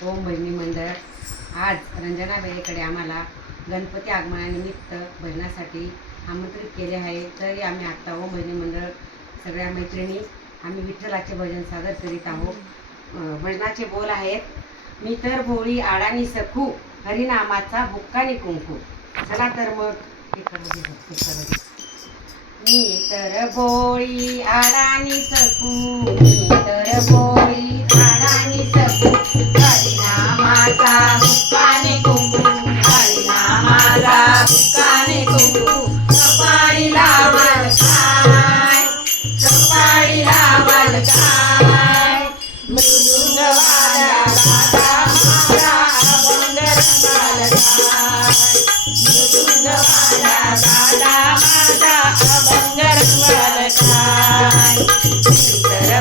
ओम बहिणी मंडळ. आज रंजनाबाईकडे आम्हाला गणपती आगमनानिमित्त भजनासाठी आमंत्रित केले आहे. तरी आम्ही आत्ता ओम बहिणी मंडळ सगळ्या मैत्रिणी आम्ही विठ्ठलाचे भजन सादर करीत आहोत. भजनाचे बोल आहेत मी तर भोळी आडानी सखू हरिनामाचा बुक्कानी कुंकू. चला तर मग मी तर भोळी आडानी सकू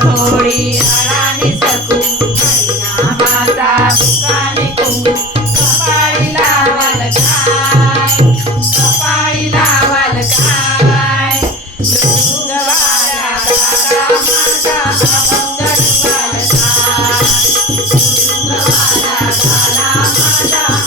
भोळी आळाने सकू हरिनामाचा बुकाने कुंकू कपाळी लावाल काय कपाळी लावाल काय मृदुंग वाजा दादा माझा अभंग रंगाल काय